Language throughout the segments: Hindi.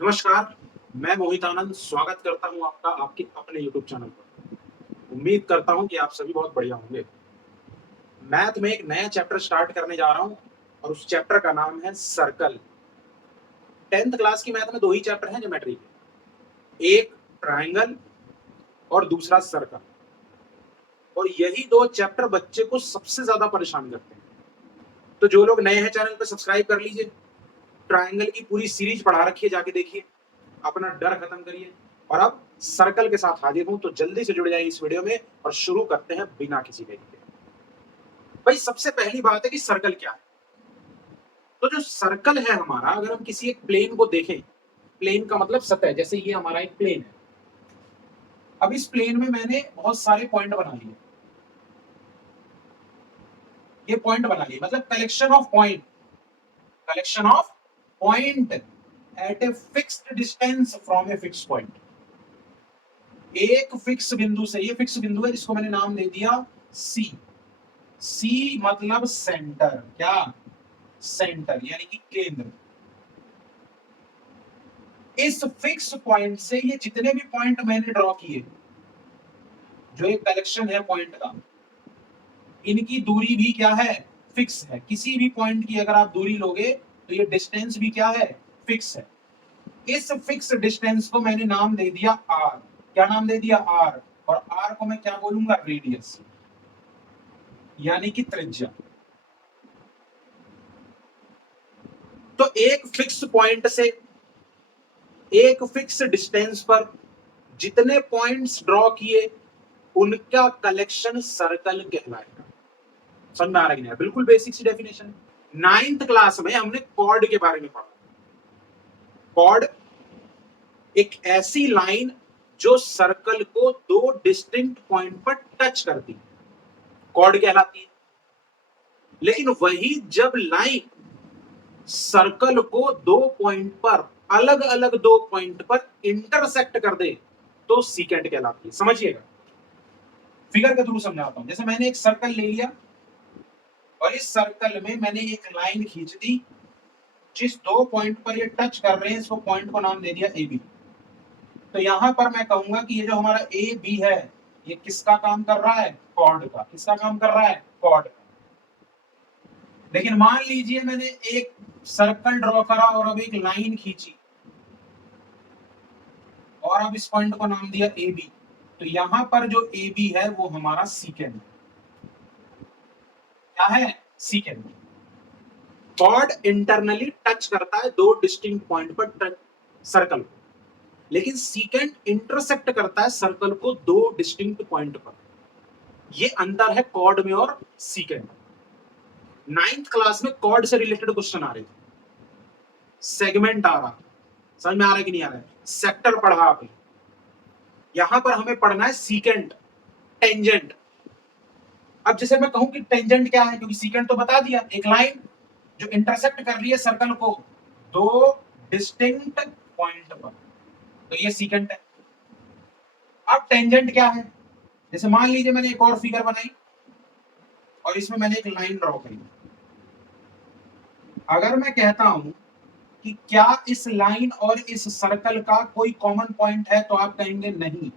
नमस्कार, मैं मोहित आनंद स्वागत करता हूँ आपका आपके अपने यूट्यूब चैनल पर। उम्मीद करता हूँ कि आप सभी बहुत बढ़िया होंगे। मैं तुम्हें एक नया चैप्टर स्टार्ट करने जा रहा हूँ और उस चैप्टर का नाम है सर्कल। 10th क्लास की मैथ में 2 ही चैप्टर हैं ज्योमेट्री के, एक ट्रायंगल और दूसरा सर्कल। और यही 2 चैप्टर बच्चे को सबसे ज़्यादा परेशान करते हैं। तो जो लोग नए हैं चैनल पे सब्सक्राइब कर लीजिए। ट्रायंगल की पूरी सीरीज पढ़ा रखी है, जाके देखिए, अपना डर खत्म करिए। और अब सर्कल के साथ हाजिर हूं, तो जल्दी से जुड़ जाइए इस वीडियो में और शुरू करते हैं बिना किसी देरी के। भाई सबसे पहली बात है कि सर्कल क्या है। तो जो सर्कल है हमारा, अगर हम किसी एक प्लेन को देखें, प्लेन का मतलब सतह, जैसे ये हमारा एक प्लेन है। अब इस प्लेन में मैंने बहुत सारे पॉइंट बना लिए। ये पॉइंट बना लिए मतलब collection of point at a fixed distance from a fix point. एक फिक्स बिंदु से, ये फिक्स बिंदु है जिसको मैंने नाम दे दिया सी। सी मतलब सेंटर, क्या? सेंटर यानी कि केंद्र। इस फिक्स पॉइंट से ये जितने भी पॉइंट मैंने ड्रॉ किए, जो एक कलेक्शन है पॉइंट का, इनकी दूरी भी क्या है? फिक्स है। किसी भी पॉइंट की अगर आप दूरी लोगे तो ये डिस्टेंस भी क्या है? फिक्स है। इस फिक्स डिस्टेंस को मैंने नाम दे दिया आर। क्या नाम दे दिया? आर। और आर को मैं क्या बोलूंगा? रेडियस, यानी कि त्रिज्या। तो एक फिक्स पॉइंट से एक फिक्स डिस्टेंस पर जितने पॉइंट्स ड्रॉ किए, उनका कलेक्शन सर्कल कहलाएगा। समझ में आ रहा है? नहीं? बिल्कुल बेसिक सी डेफिनेशन है। 9th क्लास में हमने कॉर्ड के बारे में पढ़ा। कॉर्ड एक ऐसी लाइन जो सर्कल को 2 डिस्टिंक्ट पॉइंट पर टच करती है, कॉर्ड कहलाती है। लेकिन वही जब लाइन सर्कल को 2 पॉइंट पर, अलग अलग 2 पॉइंट पर इंटरसेक्ट कर दे, तो सीकेंट कहलाती है। समझिएगा, फिगर के थ्रू समझाता हूं। जैसे मैंने एक सर्कल ले लिया और इस सर्कल में मैंने एक लाइन खींच दी, जिस 2 पॉइंट पर ये टच कर रहे हैं, इसको पॉइंट को नाम दे दिया ए बी। तो यहां पर मैं कहूंगा कि ये जो हमारा ए बी है, ये किसका काम कर रहा है? कॉर्ड का। किसका काम कर रहा है? कॉर्ड का। लेकिन मान लीजिए मैंने एक सर्कल ड्रॉ करा और अब एक लाइन खींची और अब इस पॉइंट को नाम दिया ए बी। तो यहां पर जो ए बी है वो हमारा सीकेंड। क्या है? सीकेंड। कॉर्ड इंटरनली टच करता है 2 डिस्टिंक्ट पॉइंट पर सर्कल को, लेकिन सीकेंड इंटरसेक्ट करता है सर्कल को 2 डिस्टिंक्ट पॉइंट पर। ये अंतर है कॉर्ड में और सीकेंड। 9th क्लास में कॉर्ड से रिलेटेड क्वेश्चन आ रहे थे, सेगमेंट आ रहा। समझ में आ रहा है कि नहीं आ रहा है? सेक्टर पढ़ा आपने। यहां पर हमें पढ़ना है सीकेंट, टेंजेंट। अब जैसे मैं कहूं कि टेंजेंट क्या है, क्योंकि सीकेंट तो बता दिया, एक लाइन जो इंटरसेक्ट कर रही है सर्कल को 2 डिस्टिंक्ट पॉइंट पर, तो ये सीकेंट है। अब टेंजेंट क्या है? जैसे मान लीजिए मैंने एक और फिगर बनाई और इसमें मैंने एक लाइन ड्रॉ करी। अगर मैं कहता हूं कि क्या इस लाइन और इस सर्कल का कोई कॉमन पॉइंट है, तो आप कहेंगे नहीं,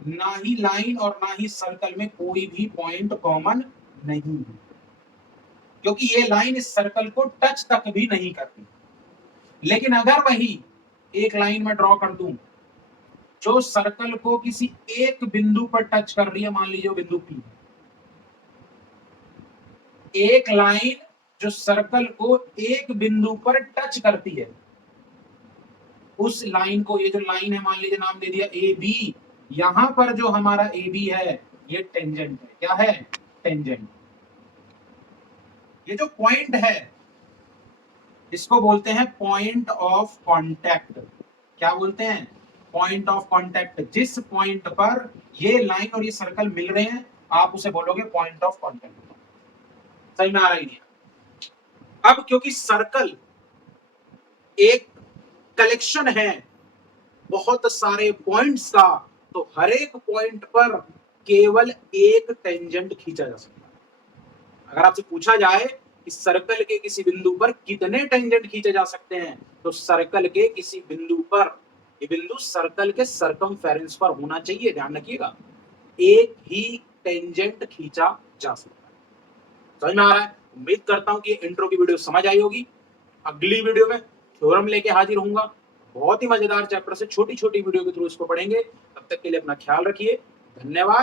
ना ही लाइन और ना ही सर्कल में कोई भी पॉइंट कॉमन नहीं है, क्योंकि ये लाइन इस सर्कल को टच तक भी नहीं करती। लेकिन अगर वही एक लाइन में ड्रॉ कर दूं जो सर्कल को किसी एक बिंदु पर टच कर रही है, मान लीजिए बिंदु P, एक लाइन जो सर्कल को एक बिंदु पर टच करती है, उस लाइन को, ये जो लाइन है मान लीजिए नाम दे दिया ए बी। यहां पर जो हमारा ए बी है ये टेंजेंट है। क्या है? टेंजेंट। ये जो पॉइंट है इसको बोलते हैं पॉइंट ऑफ कांटेक्ट। क्या बोलते हैं? Point of contact. जिस पॉइंट पर ये लाइन और ये सर्कल मिल रहे हैं, आप उसे बोलोगे पॉइंट ऑफ कांटेक्ट। सही में आ रहा है? अब क्योंकि सर्कल एक कलेक्शन है बहुत सारे पॉइंट्स का, तो हर एक पॉइंट पर केवल एक टेंजेंट खींचा जा सकता है। अगर आपसे पूछा जाए कि सर्कल के किसी बिंदु पर कितने टेंजेंट खींचे जा सकते हैं। तो सर्कल के किसी बिंदु पर, ये बिंदु सर्कल के सरकमफेरेंस पर होना चाहिए, ध्यान रखिएगा, एक ही टेंजेंट खींचा जा सकता है। समझ में आ रहा है? उम्मीद करता हूं कि इंट्रो की वीडियो समझ आई होगी। अगली वीडियो में थ्योरम लेके हाजिर होऊंगा। बहुत ही मजेदार चैप्टर से छोटी छोटी वीडियो के थ्रू इसको पढ़ेंगे। तब तक के लिए अपना ख्याल रखिए। धन्यवाद।